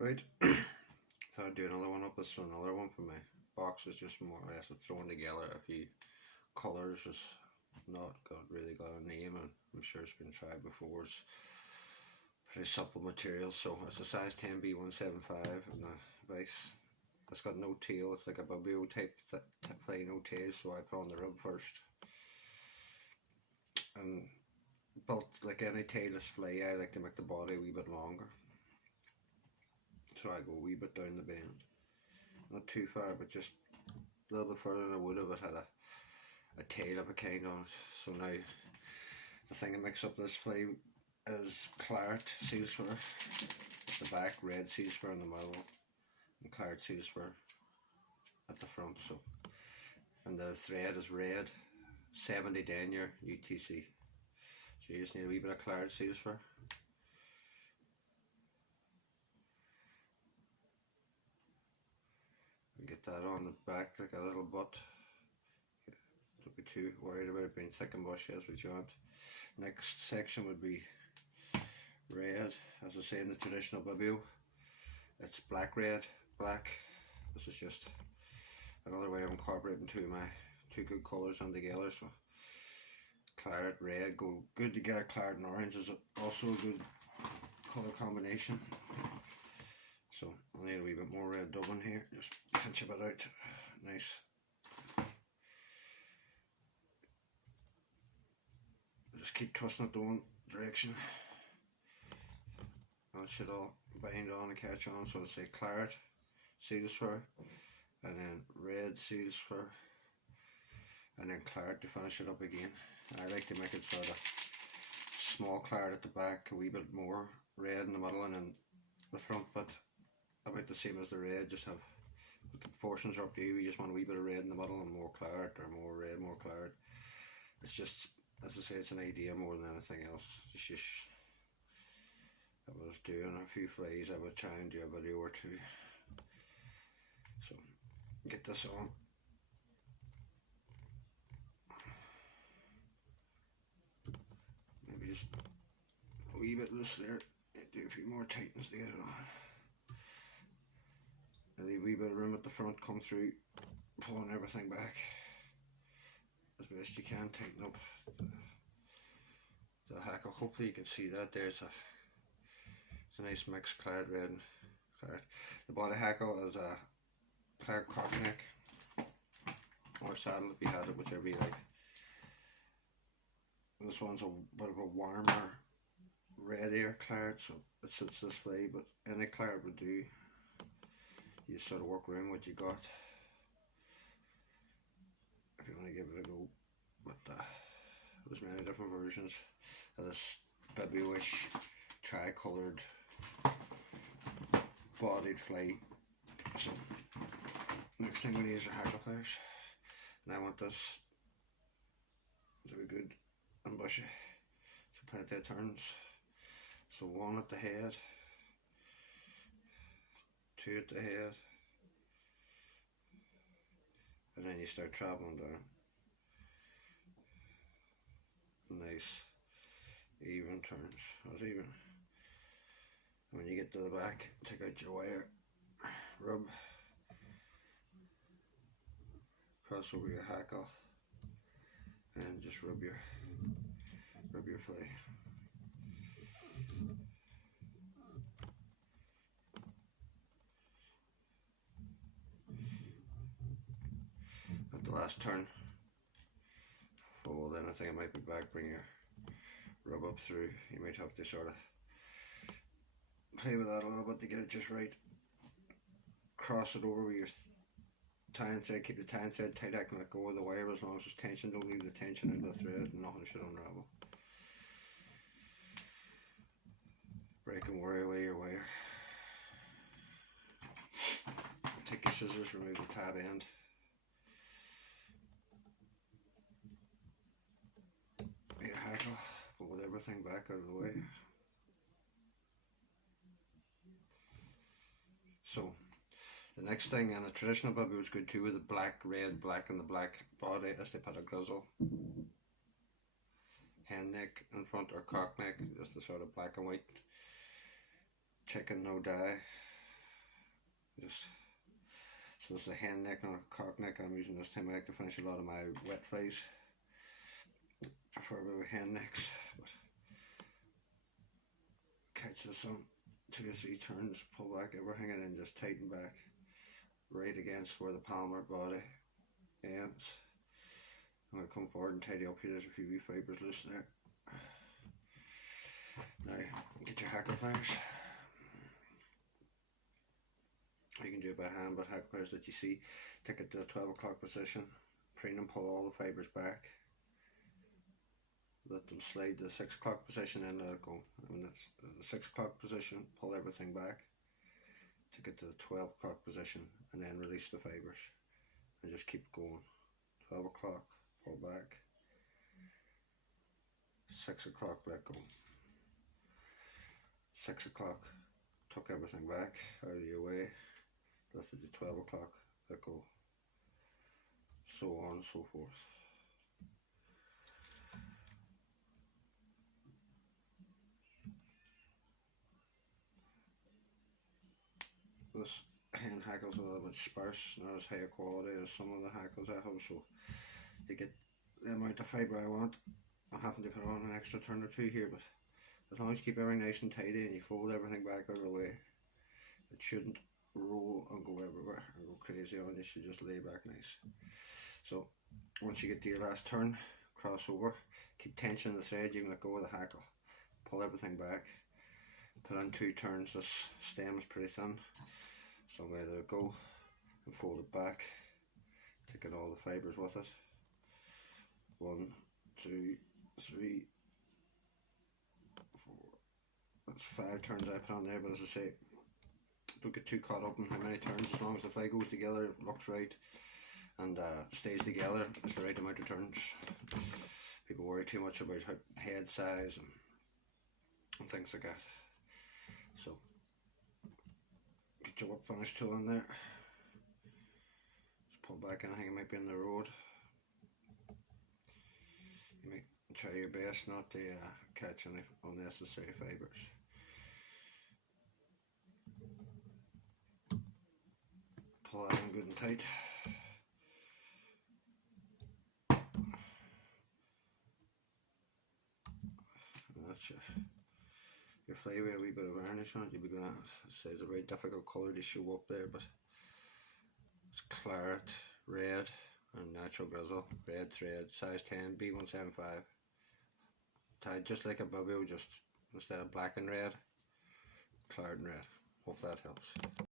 Right, thought I'd do another one up. This is another one for my box. Is just more or less thrown together a few colours. Just not really got a name, and I'm sure it's been tried before. It's pretty supple material. So it's a size 10B 175 and the base. It's got no tail. It's like a bibio type play, no tail. So I put on the rib first, and built like any tailless fly. I like to make the body a wee bit longer. So I go a wee bit down the bend, not too far, but just a little bit further than I would have it had a tail of a kind on it. So now the thing that makes up this fly is Claret seals fur at the back, red seals fur in the middle, and Claret seals fur at the front. So, and the thread is red, 70 denier UTC. So you just need a wee bit of Claret seals fur. Get that on the back like a little butt. Don't be too worried about it being thick and bushy, as what you want. Next section would be red, as I say in the traditional bibio. It's black, red, black. This is just another way of incorporating two good colours on together. So Claret, red go good together. Claret and orange is also a good colour combination. So I'll need a wee bit more red dubbing here, just pinch a bit out, nice. Just keep twisting it the one direction. And it should all bind on and catch on. So I'll say Claret seals fur, and then red seals fur, and then Claret to finish it up again. I like to make it sort of small Claret at the back, a wee bit more red in the middle, and then the front bit about the same as the red. Just have, but the proportions are up to you. You just want a wee bit of red in the middle and more Claret, or more red, more Claret. It's just, as I say, it's an idea more than anything else. It's just, I was doing a few flies, I would try and do a video or two. So get this on. Maybe just a wee bit loose there. Do a few more tightens to get it on. Leave a wee bit of room at the front, come through, pulling everything back as best you can, tighten up the hackle. Hopefully you can see that there. It's a nice mixed Claret red and Claret. The body hackle is a Claret cock neck or saddle if you had it, whichever you like. This one's a bit of a warmer red air Claret, so it suits this fly, but any Claret would do. You sort of work around what you got if you want to give it a go. But there's many different versions of this bibio-ish tri-coloured bodied fly. So next thing we need is our hackle pliers, and I want this to be good and bushy. So plenty of turns. So one at the head, two at the head, and then you start travelling down. Nice even turns. That's even. And when you get to the back, take out your wire, rub, cross over your hackle, and just rub your fly. At the last turn, fold anything that might be back, bring your rub up through. You might have to sort of play with that a little bit to get it just right. Cross it over with your tying thread, keep the tying thread tight. I can let go of the wire as long as there's tension. Don't leave the tension out of the thread and nothing should unravel. Break and worry away your wire. Take your scissors, remove the tab end. Your hackle, but with everything back out of the way. So the next thing, and a traditional bibio was good too, with the black, red, black, and the black body, is they put a grizzle hen neck in front, or cock neck, just a sort of black and white chicken, no dye. Just so this is a hen neck, not a cock neck. I'm using this time. I like to finish a lot of my wet flies. Prefer with hen necks, but catch this on 2 or 3 turns, pull back everything, and then just tighten back right against where the palmar body ends. I'm going to come forward and tidy up here. There's a few wee fibres loose there. Now get your hackle pliers. You can do it by hand, but hackle pliers that you see, take it to the 12 o'clock position, preen and pull all the fibres back. Let them slide to the 6 o'clock position and let it go. And when that's the 6 o'clock position, pull everything back. Take it to the 12 o'clock position and then release the fibres. And just keep going. 12 o'clock, pull back. 6 o'clock, let go. 6 o'clock, tuck everything back out of your way. Lift it to 12 o'clock, let go. So on and so forth. This hen hackle's a little bit sparse, not as high a quality as some of the hackles I have, so to get the amount of fibre I want, I'm having to put on an extra turn or two here, but as long as you keep everything nice and tidy and you fold everything back out of the way, it shouldn't roll and go everywhere and go crazy on you. It should just lay back nice. So once you get to your last turn, cross over, keep tensioning the thread, you can let go of the hackle, pull everything back, put on 2 turns. This stem is pretty thin, so I'm going to let it go and fold it back, take out all the fibres with it. 1, 2, 3, 4, that's 5 turns I put on there, but as I say, don't get too caught up in how many turns. As long as the fly goes together, it looks right, and stays together, it's the right amount of turns. People worry too much about head size and things like that. So get your whip finish tool in there, just pull back anything that might be in the road. You might try your best not to catch any unnecessary fibres. Pull that in good and tight. And that's your fly with a wee bit of varnish on it. You'll be going to say it's a very difficult colour to show up there, but it's claret, red, and natural grizzle, red thread, size 10, B175. Tied just like a bibio, just instead of black and red, claret and red. Hope that helps.